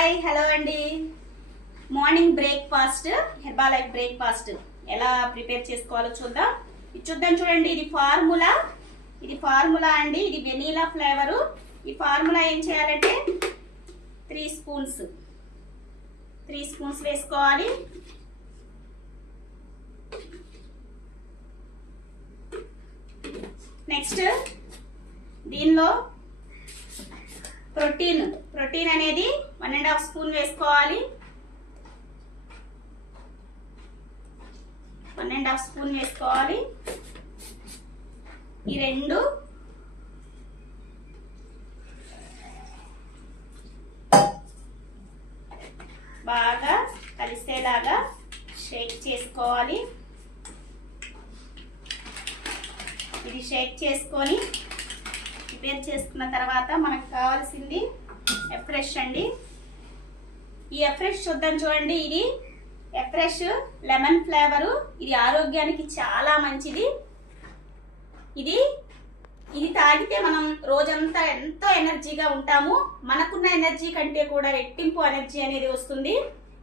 Hi hello అండి. Morning breakfast హెర్బాలైఫ్ breakfast ఎలా prepare చేసుకోవాలో చూద్దాం. చూడండి, ఇది ఫార్ములా అండి. ఇది వెనీలా ఫ్లేవరు. ఈ ఫార్ములా ఏం చేయాలంటే 3 స్పూన్స్ వేసుకోవాలి. నెక్స్ట్ దీనిలో ప్రోటీన్ అనేది 1.5 స్పూన్ వేసుకోవాలి. 1.5 స్పూన్ వేసుకోవాలి. ఈ రెండు బాగా కలిసేలాగా షేక్ చేసుకోవాలి. ఇది షేక్ చేసుకొని ప్రిపేర్ చేసుకున్న తర్వాత మనకు కావాల్సింది ఎఫ్రెష్ అండి. ఈ ఎఫ్రెష్ చూడండి. ఇది ఎఫ్రెష్ లెమన్ ఫ్లేవరు. ఇది ఆరోగ్యానికి చాలా మంచిది. ఇది తాగితే మనం రోజంతా ఎంతో ఎనర్జీగా ఉంటాము. మనకున్న ఎనర్జీ కంటే కూడా రెట్టింపు ఎనర్జీ అనేది వస్తుంది.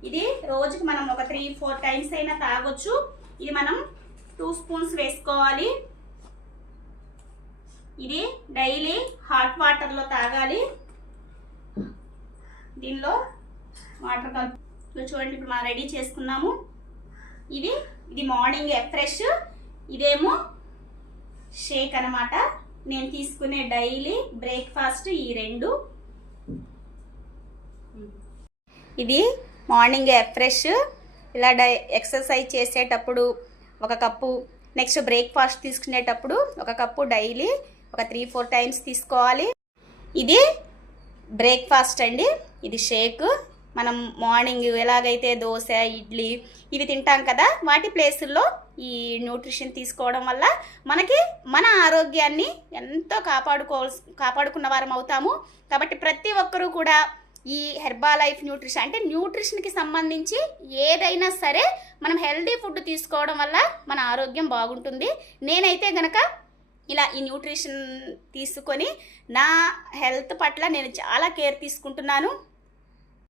ఇది రోజుకి మనం ఒక 3-4 టైమ్స్ అయినా తాగొచ్చు. ఇది మనం 2 స్పూన్స్ వేసుకోవాలి. ఇది డైలీ హాట్ వాటర్లో తాగాలి. దీనిలో వాటర్ చూడండి, ఇప్పుడు మనం రెడీ చేసుకున్నాము. ఇది మార్నింగ్ ఎఫ్రెష్, ఇదేమో షేక్ అన్నమాట. నేను తీసుకునే డైలీ బ్రేక్ఫాస్ట్ ఈ రెండు. ఇది మార్నింగ్ ఎఫ్రెష్. ఇలా ఎక్సర్సైజ్ చేసేటప్పుడు 1 కప్పు, నెక్స్ట్ బ్రేక్ఫాస్ట్ తీసుకునేటప్పుడు 1 కప్పు డైలీ ఒక 3-4 టైమ్స్ తీసుకోవాలి. ఇది బ్రేక్ఫాస్ట్ అండి. ఇది షేక్. మనం మార్నింగ్ ఎలాగైతే దోశ, ఇడ్లీ ఇవి తింటాం కదా, వాటి ప్లేసుల్లో ఈ న్యూట్రిషన్ తీసుకోవడం వల్ల మనకి మన ఆరోగ్యాన్ని ఎంతో కాపాడుకున్న వారం అవుతాము. కాబట్టి ప్రతి ఒక్కరూ కూడా ఈ హెర్బాలైఫ్ న్యూట్రిషన్ అంటే న్యూట్రిషన్కి సంబంధించి ఏదైనా సరే మనం హెల్దీ ఫుడ్ తీసుకోవడం వల్ల మన ఆరోగ్యం బాగుంటుంది. నేనైతే గనక ఇలా ఈ న్యూట్రిషన్ తీసుకొని నా హెల్త్ పట్ల నేను చాలా కేర్ తీసుకుంటున్నాను.